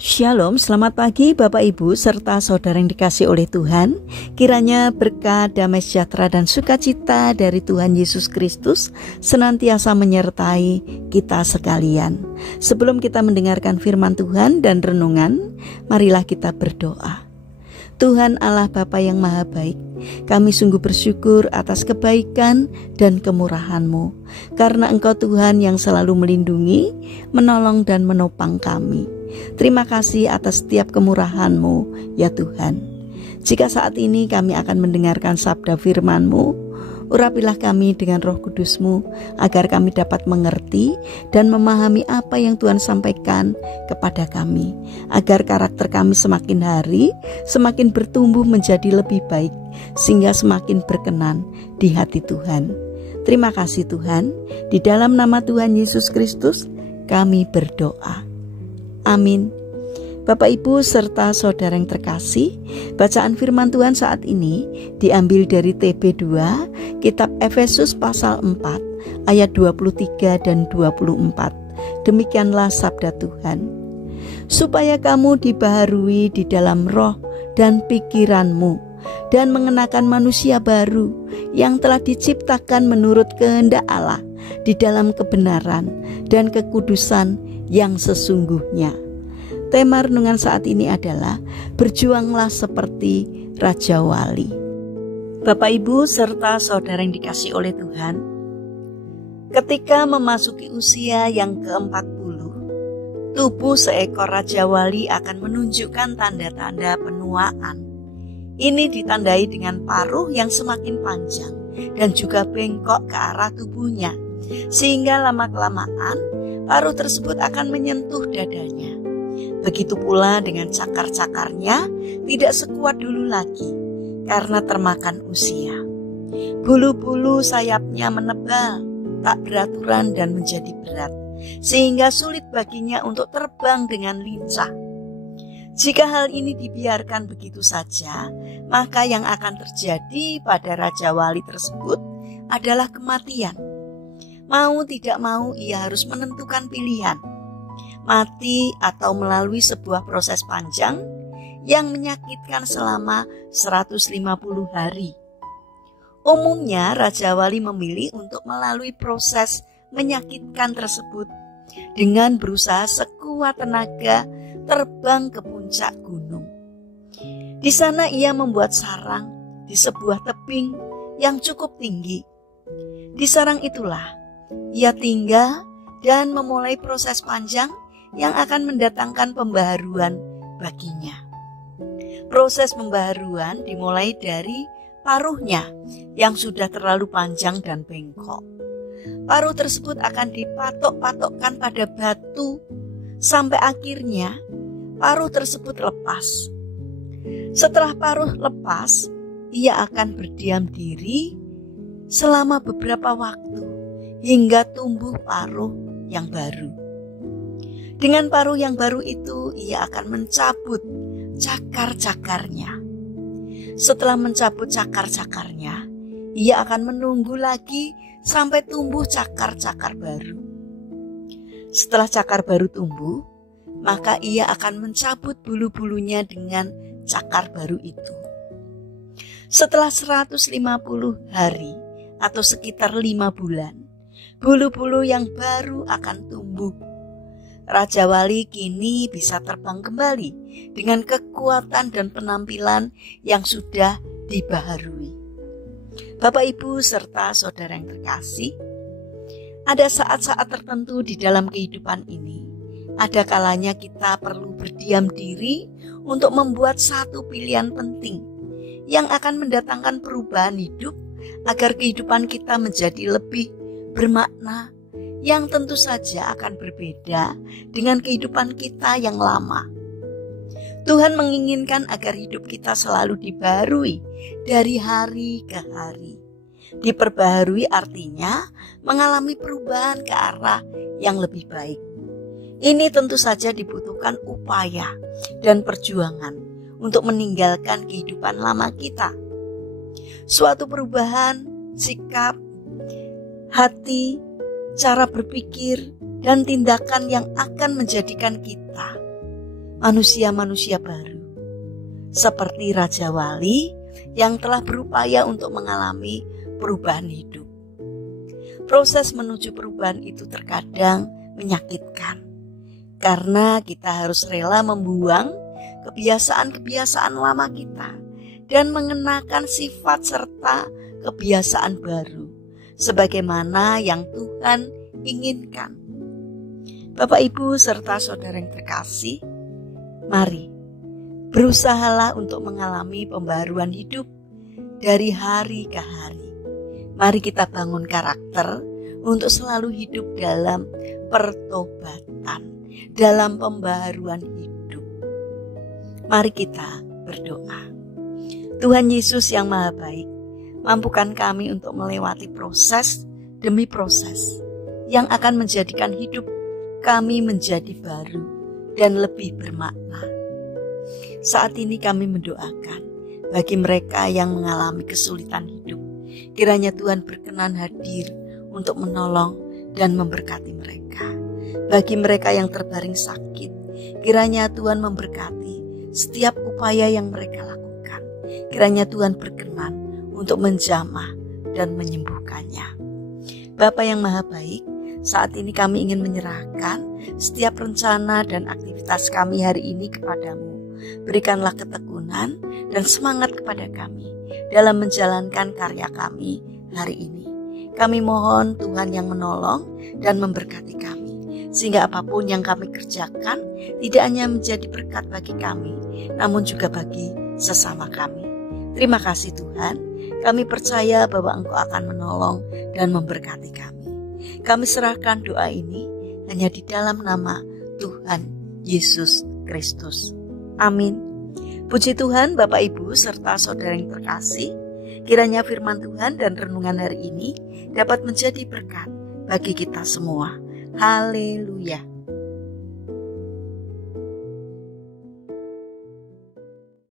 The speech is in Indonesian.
Shalom, selamat pagi Bapak Ibu serta saudara yang dikasihi oleh Tuhan. Kiranya berkat, damai sejahtera dan sukacita dari Tuhan Yesus Kristus senantiasa menyertai kita sekalian. Sebelum kita mendengarkan firman Tuhan dan renungan, marilah kita berdoa. Tuhan Allah Bapa yang Maha Baik, kami sungguh bersyukur atas kebaikan dan kemurahan-Mu, karena Engkau Tuhan yang selalu melindungi, menolong dan menopang kami. Terima kasih atas setiap kemurahan-Mu, ya Tuhan. Jika saat ini kami akan mendengarkan sabda firman-Mu, urapilah kami dengan Roh Kudus-Mu, agar kami dapat mengerti dan memahami apa yang Tuhan sampaikan kepada kami, agar karakter kami semakin hari semakin bertumbuh menjadi lebih baik, sehingga semakin berkenan di hati Tuhan. Terima kasih Tuhan, di dalam nama Tuhan Yesus Kristus kami berdoa. Amin. Bapak Ibu serta saudara yang terkasih, bacaan firman Tuhan saat ini diambil dari TB2, kitab Efesus pasal 4 ayat 23 dan 24. Demikianlah sabda Tuhan. Supaya kamu dibaharui di dalam roh dan pikiranmu, dan mengenakan manusia baru yang telah diciptakan menurut kehendak Allah di dalam kebenaran dan kekudusan yang sesungguhnya. Tema renungan saat ini adalah berjuanglah seperti Raja Wali. Bapak Ibu serta saudara yang dikasihi oleh Tuhan, ketika memasuki usia yang ke-40, tubuh seekor Raja Wali akan menunjukkan tanda-tanda penuaan. Ini ditandai dengan paruh yang semakin panjang dan juga bengkok ke arah tubuhnya, sehingga lama-kelamaan paruh tersebut akan menyentuh dadanya. Begitu pula dengan cakar-cakarnya tidak sekuat dulu lagi karena termakan usia. Bulu-bulu sayapnya menebal, tak beraturan dan menjadi berat, sehingga sulit baginya untuk terbang dengan lincah. Jika hal ini dibiarkan begitu saja, maka yang akan terjadi pada Raja Wali tersebut adalah kematian. Mau tidak mau ia harus menentukan pilihan, mati atau melalui sebuah proses panjang yang menyakitkan selama 150 hari. Umumnya Raja Wali memilih untuk melalui proses menyakitkan tersebut dengan berusaha sekuat tenaga terbang ke puncak gunung. Di sana ia membuat sarang di sebuah tebing yang cukup tinggi. Di sarang itulah ia tinggal dan memulai proses panjang yang akan mendatangkan pembaharuan baginya. Proses pembaharuan dimulai dari paruhnya yang sudah terlalu panjang dan bengkok. Paruh tersebut akan dipatok-patokkan pada batu sampai akhirnya paruh tersebut lepas. Setelah paruh lepas, ia akan berdiam diri selama beberapa waktu hingga tumbuh paruh yang baru. Dengan paruh yang baru itu, ia akan mencabut cakar-cakarnya. Setelah mencabut cakar-cakarnya, ia akan menunggu lagi sampai tumbuh cakar-cakar baru. Setelah cakar baru tumbuh, maka ia akan mencabut bulu-bulunya dengan cakar baru itu. Setelah 150 hari atau sekitar 5 bulan, bulu-bulu yang baru akan tumbuh. Raja Wali kini bisa terbang kembali dengan kekuatan dan penampilan yang sudah dibaharui. Bapak Ibu serta saudara yang terkasih, ada saat-saat tertentu di dalam kehidupan ini, ada kalanya kita perlu berdiam diri untuk membuat satu pilihan penting yang akan mendatangkan perubahan hidup agar kehidupan kita menjadi lebih bermakna, yang tentu saja akan berbeda dengan kehidupan kita yang lama. Tuhan menginginkan agar hidup kita selalu dibaharui dari hari ke hari. Diperbaharui artinya mengalami perubahan ke arah yang lebih baik. Ini tentu saja dibutuhkan upaya dan perjuangan untuk meninggalkan kehidupan lama kita. Suatu perubahan sikap, hati, cara berpikir, dan tindakan yang akan menjadikan kita manusia-manusia baru, seperti Raja Wali yang telah berupaya untuk mengalami perubahan hidup. Proses menuju perubahan itu terkadang menyakitkan, karena kita harus rela membuang kebiasaan-kebiasaan lama kita dan mengenakan sifat serta kebiasaan baru, sebagaimana yang Tuhan inginkan. Bapak, Ibu, serta saudara yang terkasih, mari berusahalah untuk mengalami pembaruan hidup dari hari ke hari. Mari kita bangun karakter untuk selalu hidup dalam pertobatan, dalam pembaruan hidup. Mari kita berdoa. Tuhan Yesus yang Maha Baik, mampukan kami untuk melewati proses demi proses yang akan menjadikan hidup kami menjadi baru dan lebih bermakna. Saat ini kami mendoakan bagi mereka yang mengalami kesulitan hidup, kiranya Tuhan berkenan hadir untuk menolong dan memberkati mereka. Bagi mereka yang terbaring sakit, kiranya Tuhan memberkati setiap upaya yang mereka lakukan. Kiranya Tuhan berkenan untuk menjamah dan menyembuhkannya. Bapa yang Maha Baik, saat ini kami ingin menyerahkan setiap rencana dan aktivitas kami hari ini kepadamu. Berikanlah ketekunan dan semangat kepada kami dalam menjalankan karya kami hari ini. Kami mohon Tuhan yang menolong dan memberkati kami, sehingga apapun yang kami kerjakan tidak hanya menjadi berkat bagi kami, namun juga bagi sesama kami. Terima kasih Tuhan, kami percaya bahwa Engkau akan menolong dan memberkati kami. Kami serahkan doa ini hanya di dalam nama Tuhan Yesus Kristus. Amin. Puji Tuhan, Bapak, Ibu, serta saudara yang terkasih, kiranya firman Tuhan dan renungan hari ini dapat menjadi berkat bagi kita semua. Haleluya.